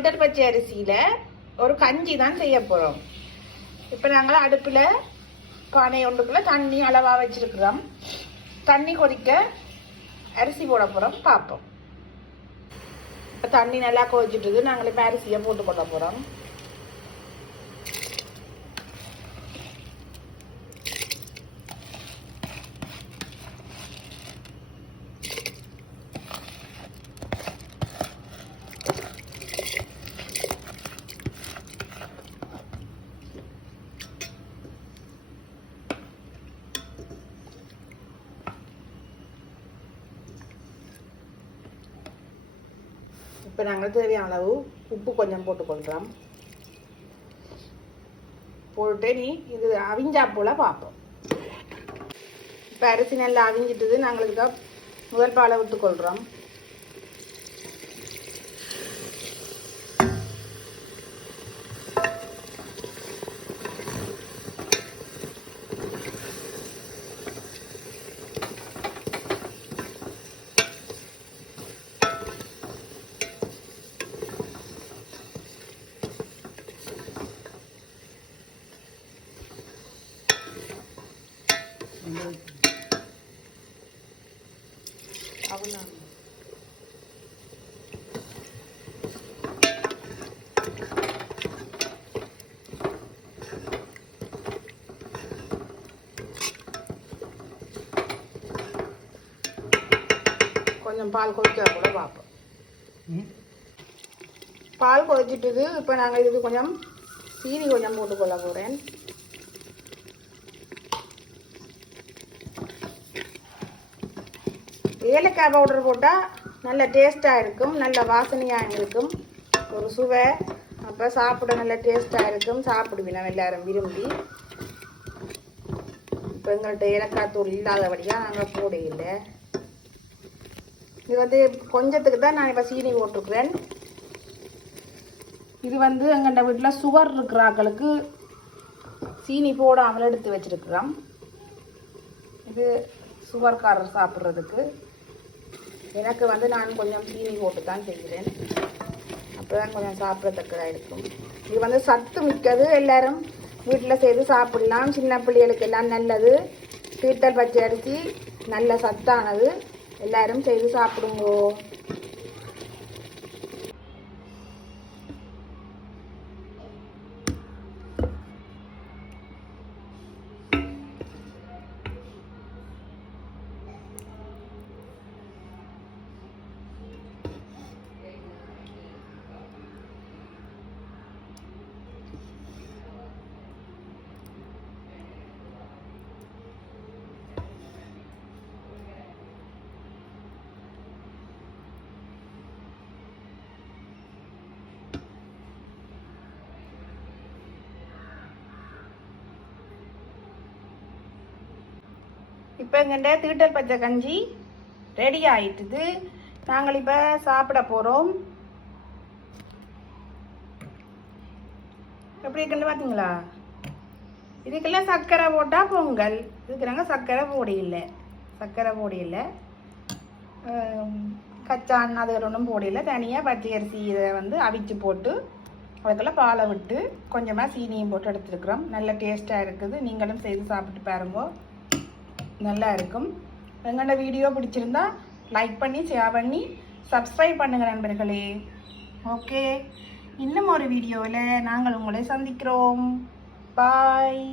தீட்டல் பச்சை அரிசியில் ஒரு கஞ்சி தான் செய்ய போகிறோம். இப்போ நாங்கள் அடுப்பில் பானை ஒன்றுக்குள்ளே தண்ணி அளவாக வச்சுருக்குறோம். தண்ணி கொதிக்க அரிசி போட போகிறோம், பார்ப்போம். தண்ணி நல்லா கொதிச்சுட்டுது. நாங்கள் இப்போ அரிசியை போட்டு கொள்ள போகிறோம். இப்போ நாங்கள் தேவையான அளவு உப்பு கொஞ்சம் போட்டுக்கொள்கிறோம். போட்டு நீ இது அவிஞ்சா போல் பார்ப்போம். இப்போ அரிசி நல்லா அவிஞ்சிட்டுது. நாங்கள் இதுக்கு முதல் பாலை விட்டுக்கொள்கிறோம். அவ்வளோ கொஞ்சம் பால் கொதிச்சா கூட பார்ப்போம். பால் கொதிச்சிட்டுது. இப்போ நாங்கள் இதுக்கு கொஞ்சம் சீனி கொஞ்சம் போட்டுக்கொள்ள போகிறேன். ஏலக்காய் பவுடர் போட்டால் நல்ல டேஸ்ட்டாக இருக்கும், நல்ல வாசனையாக இருக்கும், ஒரு சுவை. அப்போ சாப்பிட நல்ல டேஸ்ட்டாக இருக்கும், சாப்பிடுவினோம் எல்லாரும் விரும்பி. இப்போ எங்கள்கிட்ட ஏலக்காய் தூள் இல்லாதபடியாக நாங்கள் போட இல்லை. இது வந்து கொஞ்சத்துக்கு தான் நான் இப்போ சீனி போட்டிருக்கிறேன். இது வந்து எங்கள்கிட்ட வீட்டில் சுகர் இருக்கிற ஆக்களுக்கு சீனி போடாமல் எடுத்து வச்சுருக்குறோம். இது சுகர்காரர் சாப்பிட்றதுக்கு. எனக்கு வந்து நான் கொஞ்சம் சீனி போட்டு தான் செய்கிறேன். அப்போ தான் கொஞ்சம் சாப்பிட்றதுக்காக இருக்கும். இது வந்து சத்து மிக்கது. எல்லோரும் வீட்டில் செய்து சாப்பிடலாம். சின்ன பிள்ளைகளுக்கு எல்லாம் நல்லது. தீட்டல் பச்சை அரிசி நல்ல சத்தானது. எல்லோரும் செய்து சாப்பிடுங்கோ. இப்போ எங்கள்கிட்ட தீட்டல் பச்சை கஞ்சி ரெடி ஆயிட்டுது. நாங்கள் இப்போ சாப்பிட போகிறோம். எப்படி இருக்குன்னு பார்த்தீங்களா? இதுக்கெல்லாம் சர்க்கரை போட்டால் பொங்கல். இதுக்கு நாங்கள் சர்க்கரை போடையில்லை. கச்சான் அது ஒன்றும் போடையில்லை. தனியாக பச்சை அரிசி இதை வந்து அவிச்சு போட்டு அதுக்கெல்லாம் பாலை விட்டு கொஞ்சமாக சீனியும் போட்டு எடுத்துருக்குறோம். நல்ல டேஸ்ட்டாக இருக்குது. நீங்களும் செய்து சாப்பிட்டு பாருங்க, நல்லா இருக்கும். எங்களோட வீடியோ பிடிச்சிருந்தா லைக் பண்ணி, ஷேர் பண்ணி, சப்ஸ்கிரைப் பண்ணுங்கள் நண்பர்களே. ஓகே, இன்னும் ஒரு வீடியோவில் நாங்கள் உங்களை சந்திக்கிறோம். பாய்.